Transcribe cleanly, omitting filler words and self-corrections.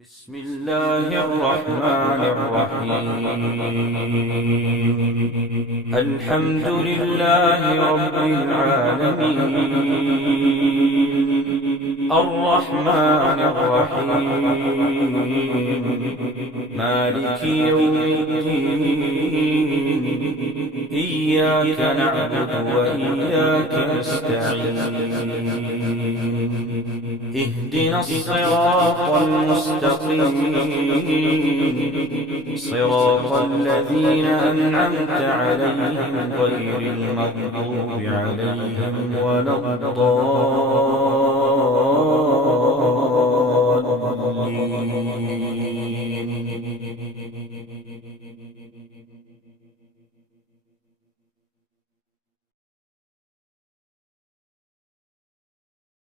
بسم الله الرحمن الرحيم. الحمد لله رب العالمين، الرحمن الرحيم، مالك يوم الدين، إياك نعبد وإياك نستعين، اهدنا الصراط المستقيم، صراط الذين أنعمت عليهم غير المغضوب عليهم ولا الضالين.